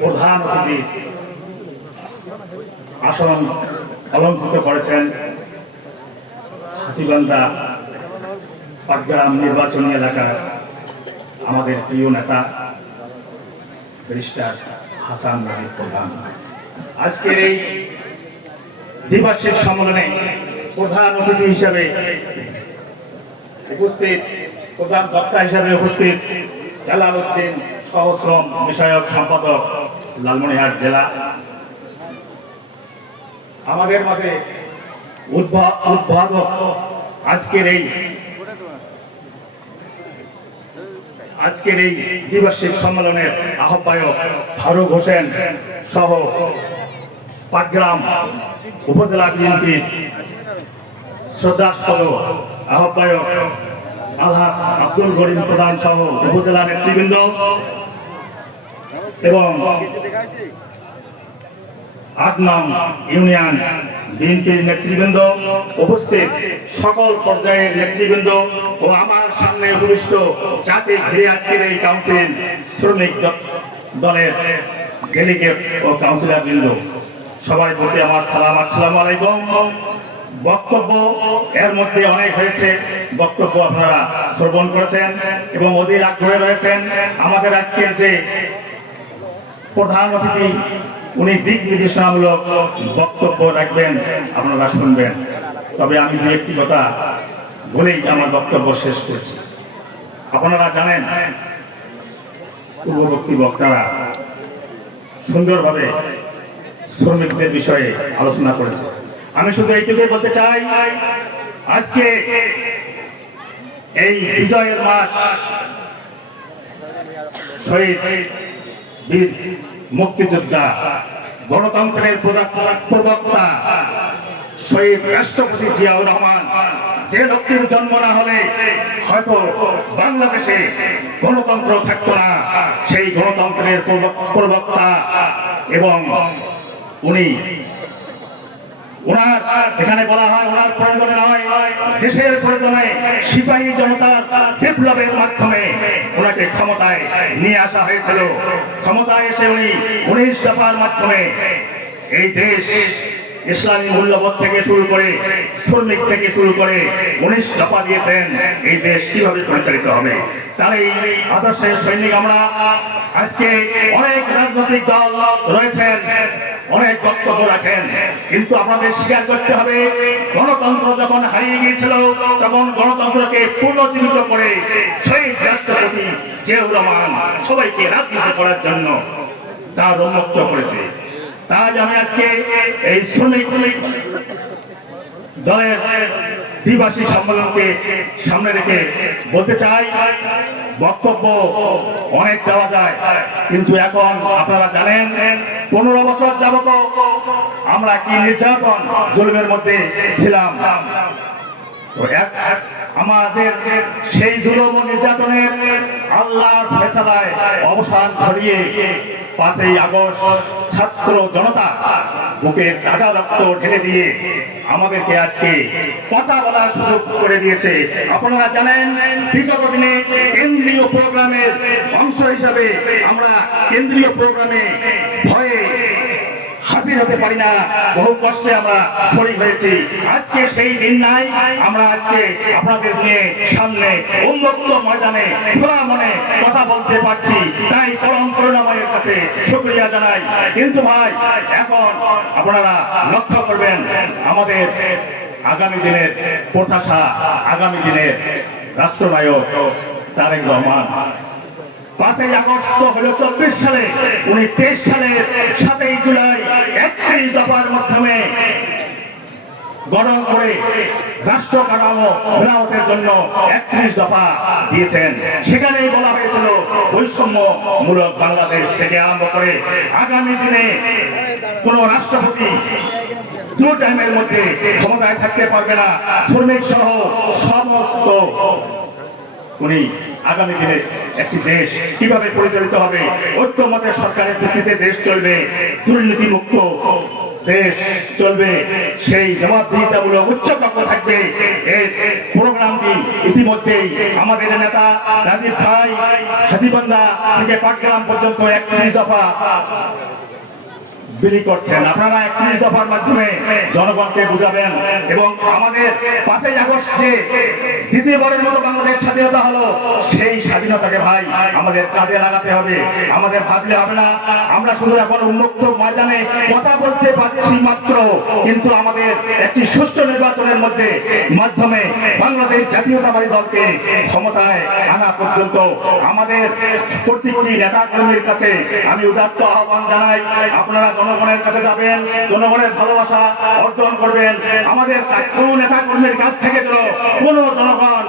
প্রধান অতিথি আসন অলঙ্কৃত করেছেন হাতিবান্ধা পাটগ্রাম নির্বাচনী এলাকার আমাদের প্রিয় নেতা, ব্যারিস্টার হাসান রাজীব প্রধান। আজকের এই দ্বিবার্ষিক সম্মেলনে প্রধান অতিথি হিসাবে উপস্থিত, প্রধান বক্তা হিসাবে উপস্থিত জালাল উদ্দিন সহশ্রম বিষয়ক সম্পাদক লালমনিরহাট জেলা। আমাদের মতে উদ্ভাবক আজকের এই আজকের এই দ্বিবার্ষিক সম্মেলনের আহ্বায়ক ফারুক হোসেন সহ পাটগ্রাম উপজেলা বিএনপি শ্রদ্ধাস্পদ আহ্বায়ক আলহাস আব্দুল করিম প্রধান সহ উপজেলা নেতৃবৃন্দ এবং আট নং ইউনিয়ন বিএনপির নেতৃবৃন্দ উপস্থিত সকল পর্যায়ের নেতৃবৃন্দ ও আমার সামনে উপবিষ্ট যাতে ঘিরে আজকের এই কাউন্সিল শ্রমিক দলের ডেলিগেট ও কাউন্সিলর বৃন্দ। সবাই প্রতি আমার সালাম, আসসালামু আলাইকুম। বক্তব্য এর মধ্যে অনেক হয়েছে। বক্তব্য আপনারা শ্রবণ করেছেন এবং অধীর আগ্রহে রয়েছেন। আমাদের আজকের যে প্রধান অতিথি, উনি দিক নির্দেশনামূলক বক্তব্য রাখবেন, আপনারা শুনবেন। তবে আমি দু একটি কথা বলেই আমার বক্তব্য শেষ করছি। আপনারা জানেন, পূর্ববর্তী বক্তারা সুন্দরভাবে শ্রমিকদের বিষয়ে আলোচনা করেছে। আমি শুধু এইটুকুই বলতে চাই, আজকে এই বিজয়ের মাস শহীদ বীর মুক্তিযোদ্ধা, গণতন্ত্রের প্রবক্তা, শহীদ রাষ্ট্রপতি জিয়াউর রহমান, যে লোকটির জন্ম না হলে হয়তো বাংলাদেশে গণতন্ত্র থাকতো না। সেই গণতন্ত্রের প্রব- প্রবক্তা এবং উনি ওনার, এখানে বলা হয় ওনার প্রয়োজনে নয়, দেশের প্রয়োজনে সিপাহী জনতার বিপ্লবের মাধ্যমে ওনাকে ক্ষমতায় নিয়ে আসা হয়েছিল। ক্ষমতায় এসে উনি উনিশ দফার মাধ্যমে এই দেশ ইসলামী মূল্যবোধ থেকে শুরু করে শ্রমিক থেকে শুরু করে উনিশ দফা দিয়েছেন, এই দেশ কীভাবে পরিচালিত হবে? তার এই আদর্শের সৈনিক আমরা আজকে অনেক রাজনৈতিক দল রয়েছেন অনেক বক্তব্য রাখেন। কিন্তু আমাদের স্বীকার করতে হবে, গণতন্ত্র যখন হারিয়ে গিয়েছিল, তখন গণতন্ত্রকে পুনর্জীবিত করে সেই রাষ্ট্রপতি জিয়াউর রহমান সবাইকে রাজনীতি করার জন্য তার উন্মুক্ত করেছে। তাজ আমি আজকে এই শ্রমিক দলের দ্বিবার্ষিক সম্মেলনকে সামনে রেখে বলতে চাই, বক্তব্য অনেক দেওয়া যায়, কিন্তু এখন আপনারা জানেন পনেরো বছর যাবত আমরা কি নির্যাতন জুলুমের মধ্যে ছিলাম? আমাদের সেই জুলুম ও নির্যাতনের আল্লাহর ফেসালায় অবসান ঘটিয়ে পাঁচই আগস্ট ছাত্র জনতা বুকের তাজা রক্ত ঢেলে দিয়ে আমাদেরকে আজকে কথা বলার সুযোগ করে দিয়েছে। আপনারা জানেন, বিগত দিনে কেন্দ্রীয় প্রোগ্রামের অংশ হিসাবে আমরা কেন্দ্রীয় প্রোগ্রামে হাজির হতে পারি না। বহু কষ্টে আমরা শরীর হয়েছি। আজকে সেই দিন নাই। আমরা আজকে আপনাদের নিয়ে সামনে উন্মুক্ত ময়দানে খোলা মনে কথা বলতে পারছি। তাই পরম করুণাময়ের কাছে শুক্রিয়া জানাই। কিন্তু ভাই, এখন আপনারা লক্ষ্য করবেন, আমাদের আগামী দিনের প্রত্যাশা, আগামী দিনের রাষ্ট্রনায়ক তারেক রহমান। পাঁচই আগস্ট হলো চব্বিশ সালে, উনি তেইশ সালের সাতই জুলাই একত্রিশ দফার মাধ্যমে গঠন করে রাষ্ট্র কাঠামো মেরামতের জন্য একত্রিশ দফা দিয়েছেন। সেখানেই বলা হয়েছিল, বৈষম্যমূলক বাংলাদেশ থেকে আরম্ভ করে আগামী দিনে কোন রাষ্ট্রপতি দু টাইমের মধ্যে ক্ষমতায় থাকতে পারবে না। শ্রমিক সহ সমস্ত উনি আগামী দিনে একটি দেশ কীভাবে পরিচালিত হবে? ঐক্যমতের সরকারের ভিত্তিতে দেশ চলবে দুর্নীতি মুক্ত দেশ চলবে, সেই জবাবদিহিতামূলক উচ্চকক্ষ থাকবে। এই প্রোগ্রামটি ইতিমধ্যেই আমাদের নেতা রাজীব ভাই হাতিবান্ধা থেকে পাটগ্রাম পর্যন্ত একত্রিশ দফা বিলি করছেন। আপনারা একত্রিশ দফার মাধ্যমে জনগণকে বুঝাবেন এবং আমাদের পাঁচই আগস্ট যে দ্বিতীয়বারের মতো বাংলাদেশ স্বাধীনতা হলো, সেই স্বাধীনতাকে ভাই আমাদের কাজে লাগাতে হবে। আমাদের ভাবলে হবে না। আমরা শুধু এখন উন্মুক্ত ময়দানে কথা বলতে পারছি মাত্র, কিন্তু আমাদের একটি সুষ্ঠু নির্বাচনের মধ্যে, মাধ্যমে বাংলাদেশ জাতীয়তাবাদী দলকে ক্ষমতায় আনা পর্যন্ত আমাদের প্রত্যেকটি নেতা কর্মীর কাছে আমি উদাত্ত আহ্বান জানাই। আপনারা জনগণের কাছে যাবেন, জনগণের ভালোবাসা অর্জন করবেন। আমাদের কোন নেতা কর্মীর কাছ থেকে কোন জনগণ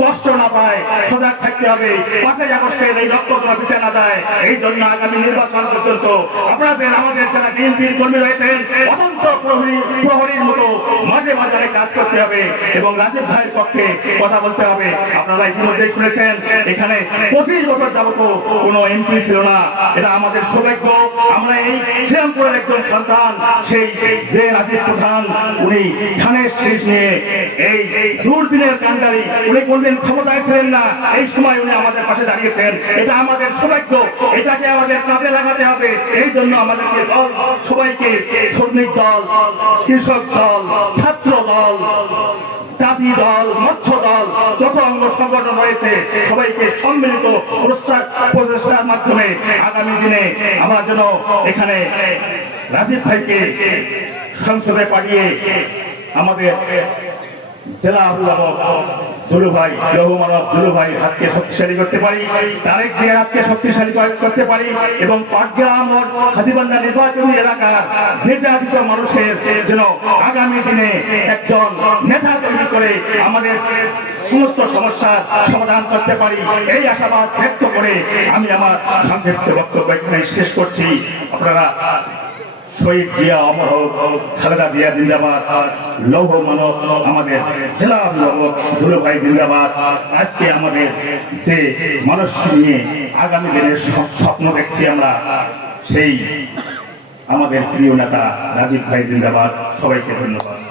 কষ্ট না পায়, সজাগ থাকতে হবে। পাঁচই আগস্টের এই রক্ত যেন দিতে না যায়, এই জন্য আগামী নির্বাচন পর্যন্ত আপনাদের আমাদের যারা বিএনপির কর্মী রয়েছেন অত্যন্ত প্রহরী প্রহরীর মতো মাঝে মাঝে কাজ করতে হবে এবং রাজীব ভাইয়ের পক্ষে কথা বলতে হবে। আপনারা ইতিমধ্যে শুনেছেন, এখানে পঁচিশ বছর যাবত কোনো এমপি ছিল না। এটা আমাদের সৌভাগ্য। আমরা এই শ্রীরামপুরের একজন সন্তান, সেই যে রাজীব প্রধান, উনি ধানের শেষ নিয়ে এই দুর্দিনের কান্ডারি উনি কোনদিন ক্ষমতায় ছিলেন না। এই সময় উনি আমাদের পাশে দাঁড়িয়েছেন। এটা আমাদের সৌভাগ্য। এটাকে আমাদের কাজে লাগাতে হবে। এই জন্য আমাদেরকে দল সবাইকে শ্রমিক দল, কৃষক দল, ছাত্র দল জাতি দল, মৎস্য দল, যত অঙ্গ সংগঠন রয়েছে, সবাইকে সম্মিলিত প্রস্তাব প্রচেষ্টার মাধ্যমে আগামী দিনে আমরা যেন এখানে রাজীব ভাইকে সংসদে পাঠিয়ে আমাদের জেলা অভিভাবক দুলু ভাই লৌহ মানব ভাই হাতকে শক্তিশালী করতে পারি, তারেক যে হাতকে শক্তিশালী করতে পারি এবং পাটগ্রাম হাতিবান্ধা নির্বাচনী এলাকার নির্যাতিত মানুষের যেন আগামী দিনে একজন নেতা তৈরি করে আমাদের সমস্ত সমস্যার সমাধান করতে পারি, এই আশাবাদ ব্যক্ত করে আমি আমার সংক্ষিপ্ত বক্তব্য শেষ করছি। আপনারা শহীদ অমর জিয়া জিন্দাবাদ লৌহ আমাদের জিন্দাবাদ। আজকে আমাদের যে মানুষ নিয়ে আগামী দিনের স্ব- স্বপ্ন দেখছি আমরা, সেই আমাদের প্রিয় নেতা রাজীব ভাই জিন্দাবাদ। সবাইকে ধন্যবাদ।